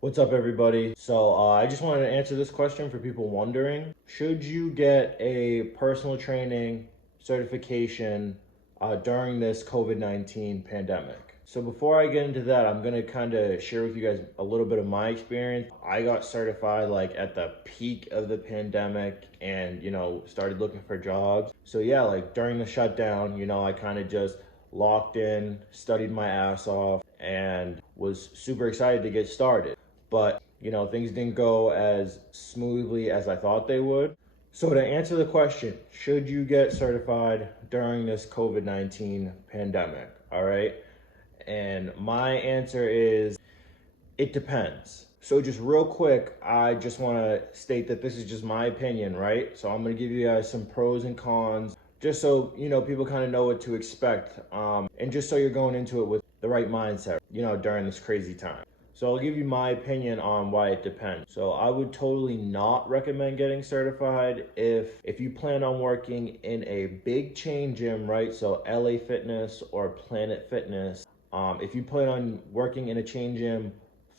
What's up, everybody? I just wanted to answer this question for people wondering. Should you get a personal training certification during this COVID-19 pandemic? So before I get into that, I'm going to kind of share with you guys a little bit of my experience. I got certified like at the peak of the pandemic and, started looking for jobs. So yeah, like during the shutdown, I kind of just locked in, studied my ass off, and was super excited to get started. But, things didn't go as smoothly as I thought they would. So to answer the question, should you get certified during this COVID-19 pandemic? All right. And my answer is it depends. So just real quick, I just want to state that this is just my opinion, right? So I'm going to give you guys some pros and cons just so, people kind of know what to expect. And just so you're going into it with the right mindset, during this crazy time. So I'll give you my opinion on why it depends. So I would totally not recommend getting certified if you plan on working in a big chain gym, right? So LA Fitness or Planet Fitness. If you plan on working in a chain gym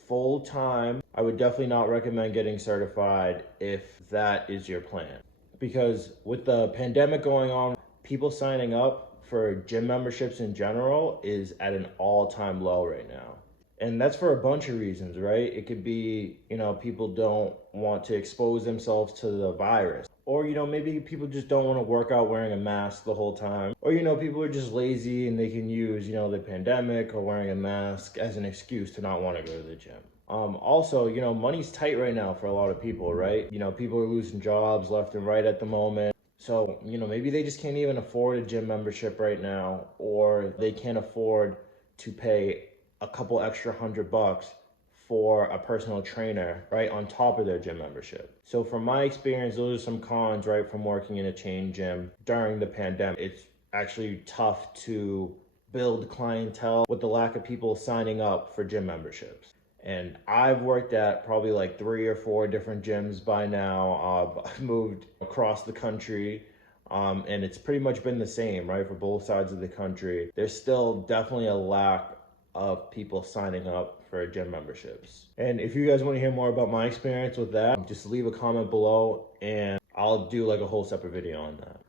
full time, I would definitely not recommend getting certified if that is your plan. Because with the pandemic going on, people signing up for gym memberships in general is at an all-time low right now. And that's for a bunch of reasons, right? It could be, people don't want to expose themselves to the virus. Or, maybe people just don't want to work out wearing a mask the whole time. Or, people are just lazy and they can use, the pandemic or wearing a mask as an excuse to not want to go to the gym. Also, money's tight right now for a lot of people, right? People are losing jobs left and right at the moment. So, maybe they just can't even afford a gym membership right now, or they can't afford to pay a couple extra $100 for a personal trainer, right, on top of their gym membership. So from my experience, those are some cons, right, from working in a chain gym during the pandemic. It's actually tough to build clientele with the lack of people signing up for gym memberships. And I've worked at probably like 3 or 4 different gyms by now. I've moved across the country. And it's pretty much been the same, right, for both sides of the country. There's still definitely a lack of people signing up for gym memberships. And if you guys want to hear more about my experience with that, just leave a comment below and I'll do like a whole separate video on that.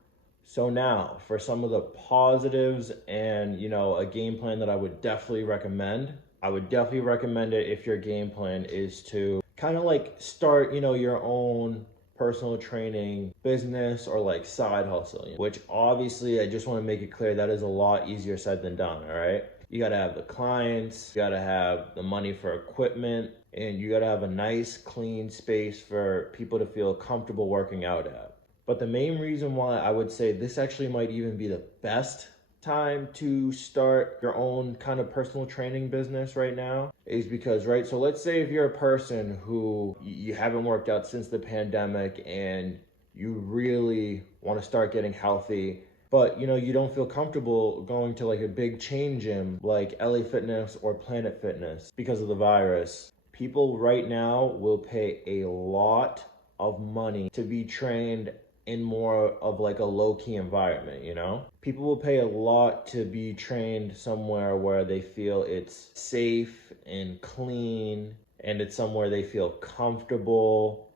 So now for some of the positives and, a game plan that I would definitely recommend. I would definitely recommend it if your game plan is to kind of like start, your own personal training business or like side hustle, which obviously I just want to make it clear that is a lot easier said than done, all right? You got to have the clients, you got to have the money for equipment, and you got to have a nice, clean space for people to feel comfortable working out at. But the main reason why I would say this actually might even be the best time to start your own kind of personal training business right now is because, right, so let's say if you're a person who you haven't worked out since the pandemic and you really want to start getting healthy, but you don't feel comfortable going to like a big chain gym like LA Fitness or Planet Fitness because of the virus. People right now will pay a lot of money to be trained in more of like a low-key environment, People will pay a lot to be trained somewhere where they feel it's safe and clean and it's somewhere they feel comfortable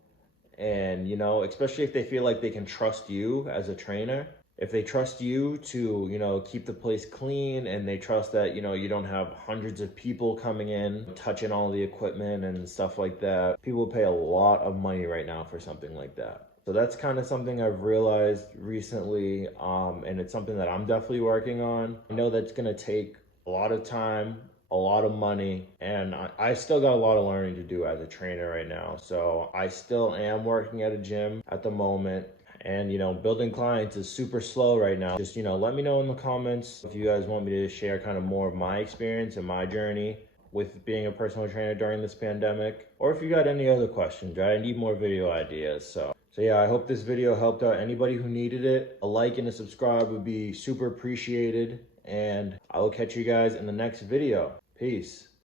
and, especially if they feel like they can trust you as a trainer. If they trust you to, keep the place clean and they trust that, you don't have hundreds of people coming in, touching all the equipment and stuff like that, people pay a lot of money right now for something like that. So that's kind of something I've realized recently, and it's something that I'm definitely working on. I know that's going to take a lot of time, a lot of money, and I still got a lot of learning to do as a trainer right now. So I still am working at a gym at the moment. And, building clients is super slow right now. Just, let me know in the comments if you guys want me to share kind of more of my experience and my journey with being a personal trainer during this pandemic. Or if you got any other questions, right? I need more video ideas. So yeah, I hope this video helped out anybody who needed it. A like and a subscribe would be super appreciated. And I will catch you guys in the next video. Peace.